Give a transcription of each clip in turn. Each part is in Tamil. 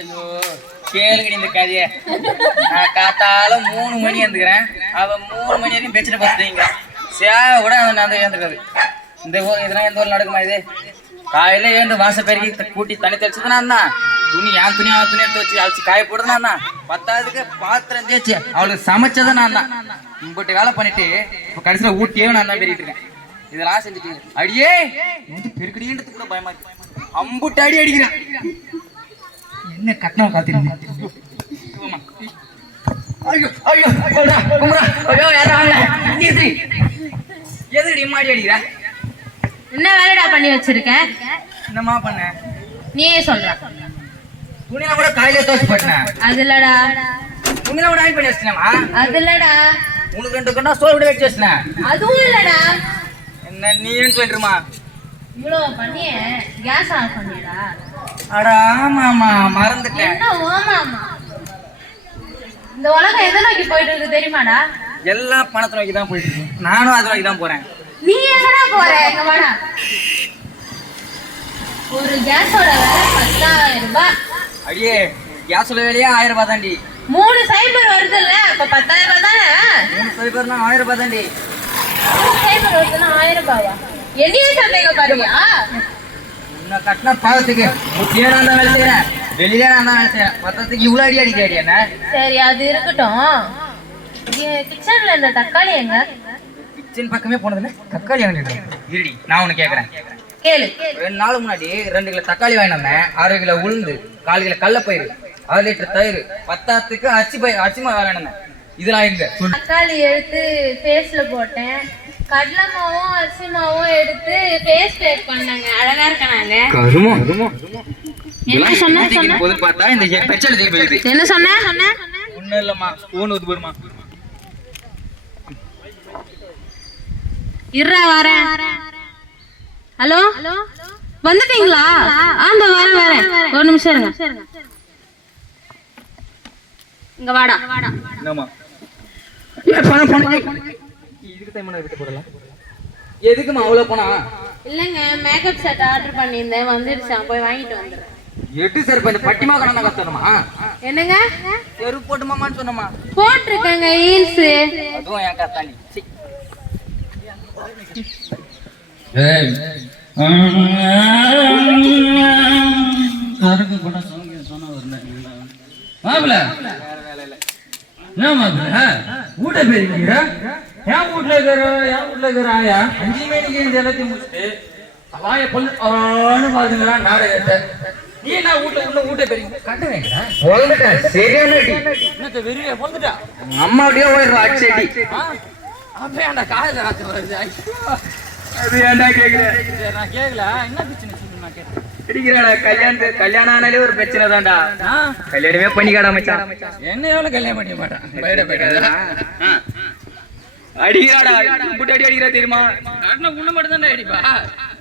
ஐயோ கேளுங்கடி இந்த கதையை. நான் காத்தால 3 மணி எழுந்துக்கிறேன். அவன் 3 மணி வரைக்கும் பெச்சிட பார்த்துட்டீங்க. சேவை கூட அந்த ஏந்துக்காது. இதெல்லாம் எந்த ஊரில் நடக்குமா இது? காலையில ஏந்து வாச பெருக்கி கூட்டி தண்ணி தெளிச்சதுனா தான் துணி என் துணி அவன் துணியை துவச்சி அழைச்சி காய போடுறதுனா தான். பத்தாவதுக்கு பாத்திரம் தேய்ச்சி அவளுக்கு சமைச்சதை நான் தான். இம்பட்டு வேலை பண்ணிட்டு இப்போ கடைசியில் ஊட்டியே நான் தான் பெருகிட்டு இருக்கேன். இதெல்லாம் செஞ்சுட்டு அடியே பெருக்கடின்றது கூட பயமா இருக்கு. அம்புட்டு அடி அடிக்கிறேன். என்ன கட்டினா காத்திருந்தேன். எதுடி மாடி அடிக்கிற? என்ன வேலைடா பண்ணி வச்சிருக்க? என்னமா பண்ண? நீயே சொல்ற. துணியெல்லாம் கூட காலையில துவைச்சு போட்டேன். அது இல்லடா. துணியெல்லாம் கூட ஆயின் பண்ணி வச்சிட்டேமா? அது இல்லடா. உனக்கு 2 கண்டா ஸ்டோர் விட வச்சு வச்சிட்டேன். அதுவும் இல்லடா. என்ன நீன்னு சொல்லிட்டுமா? இவ்வளோ பண்ணி கேஸ் ஆஃப் பண்ணிடா. அட ஆமாமா மறந்துட்டேன். என்ன ஓமாமா? இந்த உலகம் எதை நோக்கி போயிட்டு இருக்கு தெரியுமாடா? எல்லாம் பணத்தை நோக்கி தான் போயிட்டு இருக்கு. நானும் அதை நோக்கி தான் போறேன். நீ எங்கடா போற? எங்க வாடா. ஒரு கேஸோட விலை 10,000 ரூபாய். அடியே கேஸோட விலையே 1000 ரூபாய் தாண்டி. 3 சைபர் வருதுல்ல, அப்ப 10,000 ரூபாய் தானே? 3 சைபர்னா 1000 ரூபாய் தாண்டி. 3 சைபர் வருதுன்னா 1000 ரூபாயா? என்னையே சந்தேகம் பாருயா? உன்னை கட்டின பாவத்துக்கு முக்கிய நான் தான் வேலை செய்யறேன், வெளியில நான் தான் வேலை செய்யறேன். மொத்தத்துக்கு இவ்வளோ அடி அடிக்காடி என்ன? சரி அது இருக்கட்டும். கிச்சன்ல இந்த தக்காளி எங்க? கிச்சன் பக்கமே போனதுல தக்காளி வாங்கிட்டு இருடி. நான் உனக்கு கேட்கறேன் கேளு. 2 நாளுக்கு முன்னாடி 2 கிலோ தக்காளி வாங்கிட்டு வந்தேன். 6 கிலோ உளுந்து, 4 கிலோ கடலைப்பயிறு, 6 லிட்டர் தயிர், 10த்துக்கு அரிசி மாவு வாங்கினேன். இதெல்லாம் இருக்கு. தக்காளி எடுத்து பேஸ்ட்ல போட்டேன். கடலை மாவும் அரிசி மாவும் எடுத்து பேஸ்ட் பேக் பண்ணாங்க. அழகா இருக்கானாங்க. என்ன சொன்ன? போது பார்த்தா இந்த பெச்சல் தீ போயிடுது. என்ன சொன்ன? ஒண்ணும் இல்லம்மா, போன் ஊத்து போடுமா. இருடா வரேன். ஹலோ வந்துட்டீங்களா? ஆந்த வரேன். ஒரு நிமிஷம் இருங்க. இங்க வாடா. என்னம்மா? இதுக்கு டைம் விட்டு போடலாம். எதுக்குமா அவ்வளோ போனா? இல்லைங்க, மேக்கப் செட் ஆர்டர் பண்ணியிருந்தேன், வந்துடுச்சா, போய் வாங்கிட்டு வந்துடுறேன். எட்டு சார் பண்ணி பட்டிமா கடனை கத்தணுமா? என்னங்க செருப்பு போட்டுமான்னு சொன்னமா? போட்டிருக்கேங்க ஹீல்ஸ். அதுவும் என் கத்தாண்டி. மாப்பிள்ள என்ன மாப்பிள்ள வீட்டை போயிருக்கீங்க? என் வீட்டுல இருக்கிற ஆயா 5 மணிக்கு எல்லாத்தையும் முடிச்சுட்டு வாய பொண்ணு பாத்துங்களா நாடகத்தை. நீ என்ன வீட்டை போயிருக்கீங்க? கட்ட வேண்டாம். சரியான என்ன வெறிய பொழுதுட்டா அம்மா அப்படியே போயிடுறோம் அடி செடி. அப்படியே அந்த காலையில ராத்திரி வருது. அது ஏன்டா கேக்குறேன்? நான் கேட்கல. என்ன பிரச்சனை நான் கேட்டேன். கல்யாணம் ஆனாலே ஒரு பிரச்சனை தான்டா. கல்யாணமே பண்ணிக்காடா மச்சான். என்ன எவ்வளவு கல்யாணம் பண்ணிக்க மாட்டான். அடிக்கிறாடா, புட்டு அடி அடிக்கிறா தெரியுமா? உள்ள மட்டும் தான் அடிப்பா.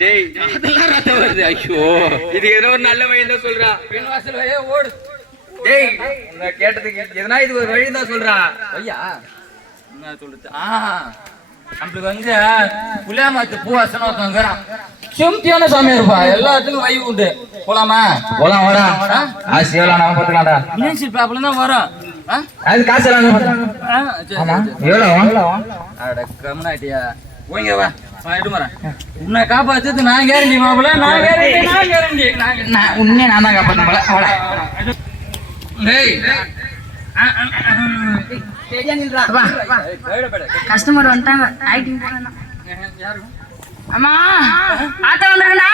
டேய் அதெல்லாம் ரத்தம் வருது. ஐயோ இது ஏதோ ஒரு நல்ல வழி தான் சொல்றா. பெண் வாசல் வழியே ஓடு. டேய் நான் கேட்டதுக்கு எதனா இது ஒரு வழி தான் சொல்றா. ஐயா என்ன சொல்றது? நம்மளுக்கு வந்து புளியாமத்து பூவாசனம் ஒருத்தவங்கிறான். சிம்பியான சாமி இருப்பா. எல்லாத்துக்கும் வை உண்டு. போலாமா? போலாம் வாடா. ஆசி எவ்வளோ நான் பார்த்துக்கலாம்டா. ஃபினான்ஷியல் ப்ராப்ளம் தான் வரும். அது காசு எல்லாம் எவ்வளோ? அட கம்னாட்டியா ஓங்க வா எடுத்து வரேன். உன்னை காப்பாத்துறது நான் கேரண்டி மாப்பிள்ள. நான் கேரண்டி. உன்னே நான் தான் காப்பாற்றேன் போல. கஸ்டமர் வந்துட்டாங்க. அம்மா ஆட்டோ வந்துருக்கா?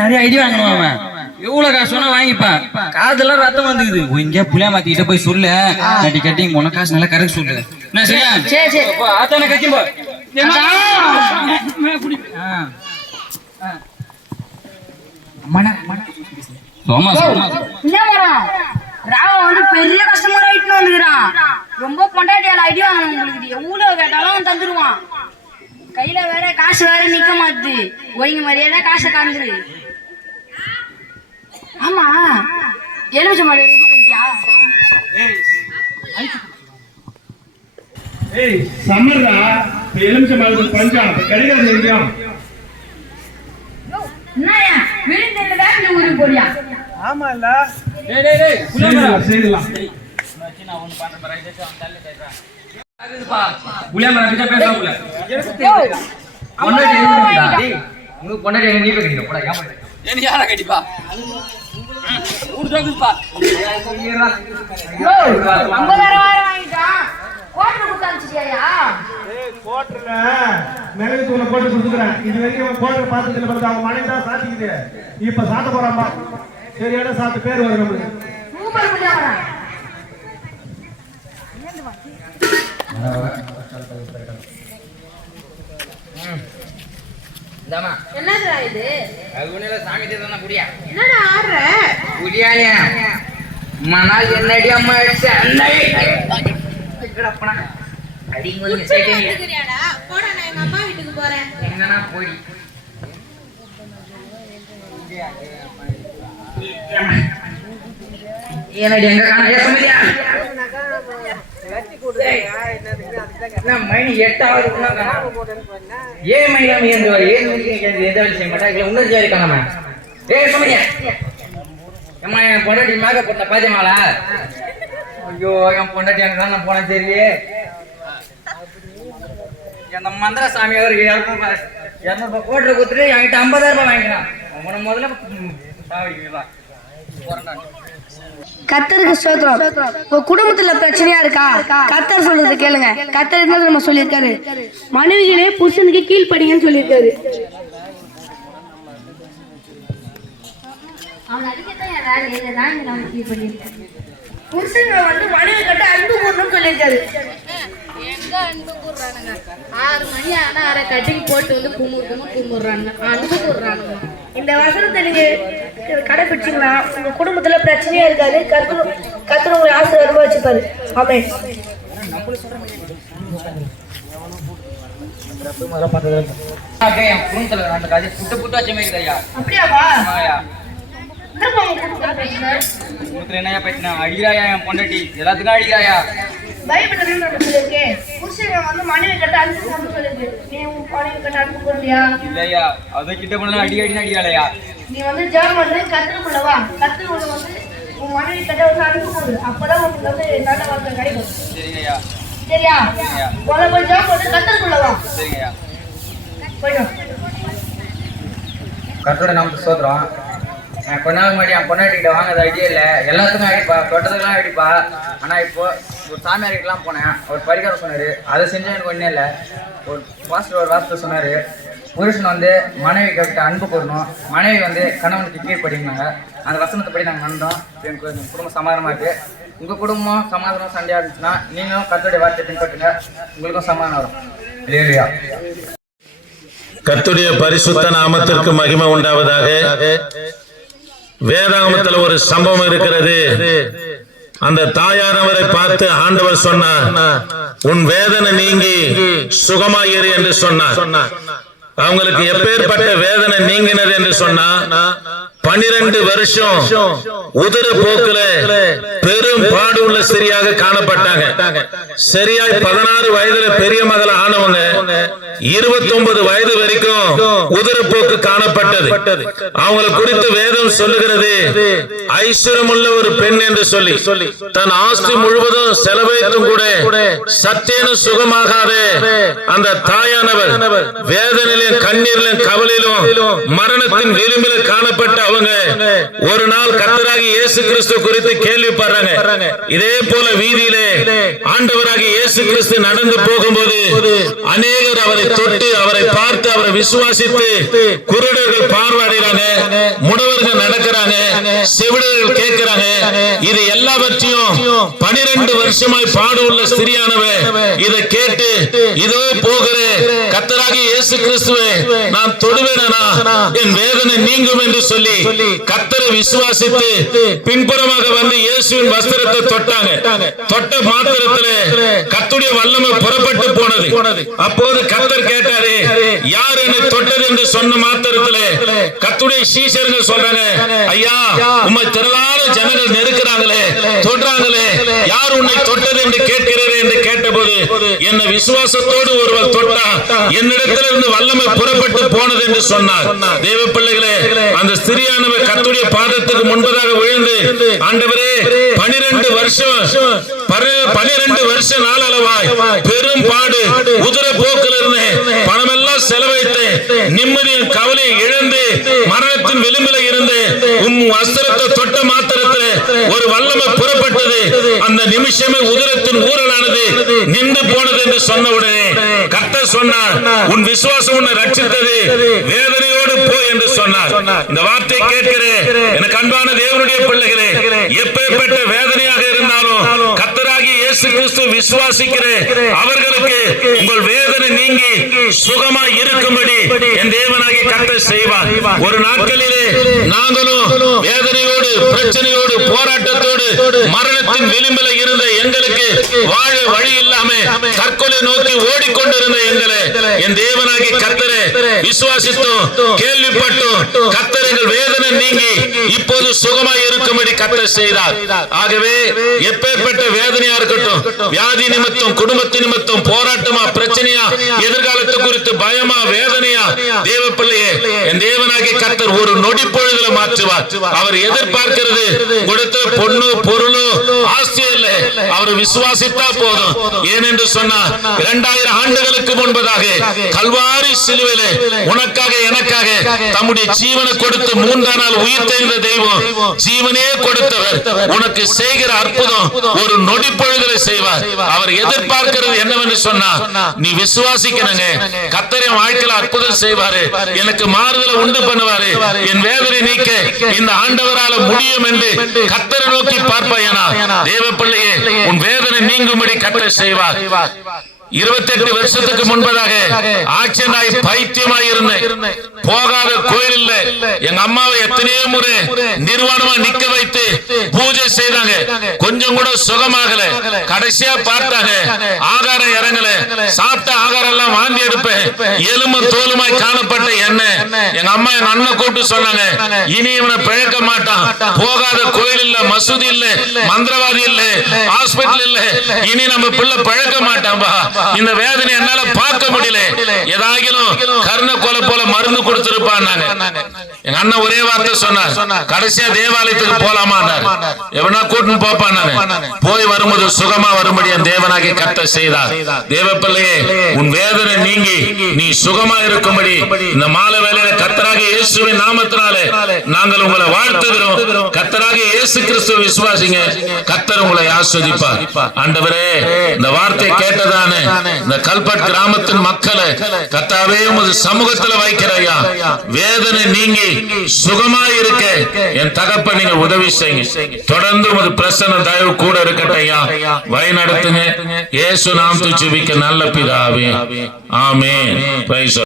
நிறைய ஐடியா வாங்கணும். எவ்வளவு காசு வேணா வாங்கிப்பான். காதெல்லாம் ரத்தம் வந்துக்குது. இங்க புளியா மாத்திக்கிட்ட போய் சொல்லு. கட்டி கட்டி உனக்கு காசு நல்லா கரெக்ட் சொல்லு. என்ன சரியா? ஆத்தான கட்டி போ. ராவ வந்து பெரிய கஸ்டமர் ஆயிட்டு வந்துக்கிறான். ரொம்ப பொண்டாட்டியால ஐடியா உங்களுக்கு எவ்வளவு கேட்டாலும் தந்துருவான். கையில வேற காசு வேற நிக்க மாட்டுது. ஒழுங்கு மாதிரியே காசை காந்துரு. ஆமா எலுமிச்சை மாடு ரெடி பண்ணிட்டியா? ஏய் சம்மர்டா, இப்ப எலுமிச்சை மரத்துக்கு பஞ்சம், இப்ப கிடைக்காது எங்கேயும். என்னய்யா விழுந்து வேலை ஊருக்கு போறியா? ஆமா இல்ல டேய் டேய் டேய் செய்யலாம், செய்யலாம். நான் ஒன்னு பண்றேன் ரைட் அவன் தள்ளி பேசுறான் அதுப்பா புளியமர கிட்ட பேசறோம்ல பொண்டாட்டி இருக்குடா டேய் உங்களுக்கு பொண்டாட்டி நீ பேசுறீங்க போடா ஏமா என்ன யாரா கட்டிப்பா ஊர் ஜோக்குப்பா 50,000 வாங்கிட்டான் கோட்டை கொடுத்தாச்சியா? ஏய் கோட்டர்ல மிளகு தூளை போட்டு கொடுத்துக்கிறேன். இது வரைக்கும் கோட்டர் பார்த்ததுல பிறகு அவங்க மனைவி தான் சாத்திக்குது. இப்ப சாத்த போறாம்பா. சரியான சாத்து பேர் வரும் நம்மளுக்கு. சூப்பர் புள்ளியாமரா. இந்தாமா என்னடா இது? அது ஒண்ணுல சாமி தேவனா புடியா என்னடா ஆடுற? புடியானியா மனால் என்னடி அம்மா அடிச்ச அண்ணே கிடப்பனா அடி முதல்ல மிஸ்டேக் எடுக்கறியாடா? போடா நான் எங்க அம்மா வீட்டுக்கு போறேன். என்னன்னா போடி என்னடி எங்க காண ஏசமதியா நான் மணி 8 ஆகுது ஏன் மணி நாம ஏந்து வர ஏன் மணிக்கு எந்த வேலை செய்ய மாட்டா இல்லை உணர்ச்சியா இருக்கானம்மா ஏ சமதியா அம்மா என் பொண்டாட்டி மேக்கப் போட்ட பாத்தியமாளா ஐயோ என் பொண்டாட்டி அங்கே தான் நான் போனேன் தெரியலையே அந்த மந்திர சாமி அவருக்கு 200 கோட்டை கொடுத்துட்டு என்கிட்ட 50,000 வாங்கிக்கிறான் உன முதல்ல சாவடிக்கிறா கத்தருக்கு ஸ்தோத்திரம். உங்க குடும்பத்துல பிரச்சனையா இருக்கா? கத்தர் சொல்றது கேளுங்க. கத்தர் என்ன நம்ம சொல்லியிருக்காரு? மனைவிகளே புருஷனுக்கு கீழ்ப்படிங்கன்னு சொல்லியிருக்காரு. புருஷங்க வந்து மனைவி கட்ட அன்பு கூறணும்னு சொல்லியிருக்காரு. எங்க அன்பு கூடுறானுங்க? 6 மணி ஆனா அரை கட்டிங் போட்டு வந்து கும்பிடுறானுங்க, அன்பு கூடுறானுங்க. இந்த வசனத்தை நீங்க கடைபிடிச்சீங்களா உங்க குடும்பத்துல பிரச்சனையா இருக்காது. கத்தர் உங்களை ஆசீர்வாதமா வச்சுப்பாரு. ஆமென். என் குடும்பத்துல அந்த கதை புட்டு புட்டு வச்ச மாதிரி ஐயா அப்படியாப்பா? ஆமாயா என்னப்பா உங்க குடும்பத்துல பிரச்சனை? குடும்பத்துல என்னையா பேசினா அடிக்கிறாயா என் பொண்டாட்டி எல்லாத்துக்கும் அடிக்கிறாயா பைபிள்ல என்ன சொல்லிருக்கு? புருஷங்க வந்து மனைவி கட்ட அன்பு கூறணும்னு சொல்லிருக்கு. நீ உன் மனைவி கட்ட அன்பு கூறலையா? இல்லையா அதை கிட்ட பண்ணலாம் அடி அடினா அடியாலையா நீ வந்து ஜெபம் பண்ணு, கத்தருக்குள்ள வா. கத்தருக்குள்ள வந்து உன் மனைவி கட்ட வந்து அன்பு கூறு. அப்பதான் உனக்கு வந்து நல்ல வாழ்க்கை கிடைக்கும். சரிங்கய்யா சரியா? உங்களை போய் ஜெபம் பண்ணு, கத்தருக்குள்ள வா. சரிங்கய்யா போயிடும். கத்தோட நமக்கு சோத்துறோம் கொஞ்ச நாள் முன்னாடி என் பொண்டாட்டிகிட்ட வாங்காத ஐடியா இல்லை எல்லாத்துக்கும் அடிப்பா தொட்டதுக்கெல்லாம் அடிப்பா ஆனால் இப்போ ஒரு சாமியார்கிட்டலாம் போனேன் அவர் பரிகாரம் சொன்னார் அதை செஞ்சு எனக்கு ஒன்றும் இல்லை ஒரு வாசத்தை சொன்னார் புருஷன் வந்து மனைவி கிட்ட அன்பு கூறணும் மனைவி வந்து கணவனுக்கு கீழ்ப்படினாங்க அந்த வசனத்தை படி நாங்கள் நடந்தோம் எனக்கு குடும்பம் சமாதானமாக இருக்குது உங்கள் குடும்பம் சமாதானம் சண்டையாக இருந்துச்சுன்னா நீங்களும் கத்தோடைய வார்த்தையை பின்பற்றுங்க உங்களுக்கும் சமாதானம் வரும் இல்லையா கர்த்தருடைய பரிசுத்த நாமத்திற்கு மகிமை உண்டாவதாக. வேதாகமத்தில் ஒரு சம்பவம் இருக்கிறது. அந்த தாயானவரை பார்த்து ஆண்டவர் சொன்னார், உன் வேதனை நீங்கி சுகமாயிரு என்று சொன்னார். அவங்களுக்கு எப்பேற்பட்ட வேதனை நீங்கினது என்று சொன்னா 12 வருஷம் உதர போக்குல பெரும் பாடு உள்ள ஸ்திரியாக காணப்பட்டாங்க. சரியாய் 16 வயதுல பெரிய மகள் ஆனவங்க 29 வயது வரைக்கும் உதர போக்கு காணப்பட்டது. அவங்களை குறித்து வேதம் சொல்லுகிறது, ஐஸ்வர்யமுள்ள ஒரு பெண் என்று சொல்லி தன் ஆஸ்தி முழுவதும் செலவழித்தும் கூட சற்றேன சுகமாகாத அந்த தாயானவர் வேதனையிலும் கண்ணீரிலும் கவலையிலும் மரணத்தின் விளிம்பில காணப்பட்ட அவங்க ஒரு நாள் கர்த்தராகிய இயேசு கிறிஸ்து குறித்து கேள்விப்படுறாங்க. இதே போல வீதியிலே ஆண்டவராகிய இயேசு கிறிஸ்து நடந்து போகும்போது அநேகர் அவரை தொட்டு அவரை பார்த்து அவரை விசுவாசித்து குருடர்கள் பார்வையிறாங்க, முடவர்கள் நடக்கிறாங்க, செவிடர்கள் கேட்கிறாங்க. இது எல்லாவற்றையும் 12 வருஷமாய் பாடு உள்ள ஸ்திரியானவர் இதை கேட்டு இதோ போகிற கர்த்தராகிய இயேசு கிறிஸ்துவை நான் தொடுவேனா என் வேதனை நீங்கும் என்று சொல்லி கர்த்தரை விசுவாசித்து பின்புறமாக வந்து இயேசுவின் வஸ்திரத்தை தொட்டாங்க. தொட்ட மாத்திரத்திலே கர்த்தருடைய வல்லமை புறப்பட்டு போனது. அப்போது கர்த்தர் கேட்டாரு, யார் என்னை தொட்டது என்று சொன்ன மாத்திரத்திலே கர்த்தருடைய சீஷர்கள் சொல்றாங்க, ஐயா உம்மை திரளான ஜனங்கள் நெருக்கிறாங்களே தொடுறாங்களே, யார் உன்னை தொட்டது என்று கேட்கிறீர்கள் என்று கேட்ட போது என்னை விசுவாசத்தோடு ஒருவர் தொட்டா என்னிடத்திலிருந்து வல்லமை புறப்பட்டு போனது என்று சொன்னார். தேவ பிள்ளைகளே, அந்த ஸ்திரியானவர் கர்த்தருடைய பாதத்துக்கு முன்பதாக விழுந்து, ஆண்டவரே 12 வருஷ நாள் அளவாய் பெரும் பாடு உதிர போக்கில் இருந்தேன், பணமெல்லாம் செலவழித்தேன், நிம்மதியின் கவலையை இழந்து மரணத்தின் விளிம்பில இருந்து உம் வஸ்திரத்தை தொட்ட மாத்திரத்தில் ஒரு வல்லமை புறப்பட்டது. அந்த நிமிஷமே உதிரத்தின் ஊரலானது நின்று போனது என்று சொன்ன உடனே கர்த்தர் சொன்னார், உன் விசுவாசம் உன்னை ரட்சித்தது, வேதனையோடு போ என்று சொன்னார். இந்த வார்த்தை கேட்கிறேன் எனக்கு அன்பான தேவனுடைய பிள்ளைகளே, எப்பேற்பட்ட வேதனையாக இருந்தாலும் கர்த்தராகிய இயேசு கிறிஸ்து விசுவாசிக்கிறேன் அவர்களுக்கு உங்கள் வேதனை நீங்கி சுகமாய் இருக்கும்படி என் தேவனாகிய கர்த்தர் செய்வார். ஒரு நாட்களிலே நாங்களும் வேதனையோடு, பிரச்சனையோடு, போராட்டத்தோடு, மரணத்தின் விளிம்பில இருந்த எங்களுக்கு வாழ வழி இல்லாம தற்கொலை நோக்கி ஓடிக்கொண்டிருந்த எங்களை என் தேவனாகிய கர்த்தரை விசுவாசித்தோம், கேள்விப்பட்டோம். கர்த்தர் எங்கள் வேதனை நீங்கி இப்போது சுகமாய் இருக்கும்படி கர்த்தர் செய்தார். ஆகவே எப்பேற்பட்ட வேதனையா இருக்கட்டும், வியாதி நிமித்தம், குடும்பத்து நிமித்தம், போராட்டமா, பிரச்சனையா, எதிர்காலத்தை குறித்து பயமா, வேதனையா, தேவ பிள்ளையே, என் தேவனாகிய கர்த்தர் ஒரு நொடி பொழுதுல மாற்றுவார். அவர் எதிர்பார்க்கிறது கொடுத்த பொண்ணு, பொருளோ, ஆஸ்தி இல்ல, அவர் விசுவாசித்தா போதும். ஏனென்று சொன்னார், 2000 ஆண்டுகளுக்கு முன்பதாக கல்வாரி சிலுவையிலே உனக்காக எனக்காக தம்முடைய ஜீவனை கொடுத்து 3ஆம் நாள் உயிர் தெழுந்த தெய்வம், ஜீவனே கொடுத்தவர் உனக்கு செய்கிற அற்புதம் ஒரு நொடி பொழுதுல செய்வார். அவர் எதிர்பார்க்கிறது என்னவென்று சொன்னா, நீ விசுவாசிக்கணுங்க, கர்த்தர் என் வாழ்க்கையில அற்புதம் செய்வாரு, எனக்கு மாறுதலை உண்டு பண்ணுவாரு, என் வேதனை நீக்க இந்த ஆண்டவரால முடியும் என்று கர்த்தரை நோக்கி பார்ப்பாயனா தேவ பிள்ளையே, உன் வேதனை நீங்கும்படி கர்த்தர் செய்வார். 28 வருஷத்துக்கு முன்பதாக ஆட்சியனாய் பைத்தியமாய் இருந்தேன், போகாத கோயில் இல்ல. எங்க அம்மாவை எத்தனையோ முறை நிர்வாணமா நிக்க வைத்து பூஜை செய்தாங்க, கொஞ்சம் கூட சுகமாகல. கடைசியா பார்த்தாங்க, ஆகாரம் இறங்கல, சாப்பிட்ட ஆகாரம் எல்லாம் வாந்தி எடுப்பேன், எலும்பும் தோலுமாய் காணப்பட்ட என்ன எங்க அம்மா எங்க அண்ணன் கூப்பிட்டு சொன்னாங்க, இனி இவனை பிழைக்க மாட்டான், போகாத கோயில் இல்ல, மசூதி இல்ல, மந்திரவாதி இல்ல, ஹாஸ்பிட்டல் இல்ல, இனி நம்ம பிள்ளை பழக்க மாட்டான்பா, இந்த வேதனை என்னால பார்க்க முடியல, ஏதாகிலும் கருணை கொலை போல மருந்து கொடுத்திருப்பான். எங்க அண்ணன் ஒரே வார்த்தை சொன்னார், கடைசியா தேவாலயத்துக்கு போலாமா, எவனா கூட்டு போப்பான். போய் வரும்போது சுகமா வரும்படி என் தேவனாகிய கர்த்தர் செய்தார். தேவ பிள்ளையே, உன் வேதனை நீங்கி நீ சுகமா இருக்கும்படி இந்த மாலை வேளையில கர்த்தராகிய இயேசுவின் நாமத்தினாலே நாங்கள் உங்களை வாழ்த்துகிறோம். கர்த்தராகிய இயேசு கிறிஸ்துவை விசுவாசிங்க, கர்த்தர் உங்களை ஆசீர்வதிப்பார். ஆண்டவரே, இந்த வார்த்தை கேட்டதானே இந்த கல்பட் கிராமத்தின் மக்களை கர்த்தாவே உமது சமூகத்தில் வைக்கிறையா, வேதனை நீங்கி சுகமாய் இருக்க என் தகப்பன் நீங்க உதவி செய்யுங்க. தொடர்ந்து உமது பிரசன்ன தயவு கூட இருக்கட்டையா, வழி நடத்துங்க. இயேசு நாமத்தில் ஜெபிக்க நல்ல பிதாவே, ஆமென். பிரைஸ்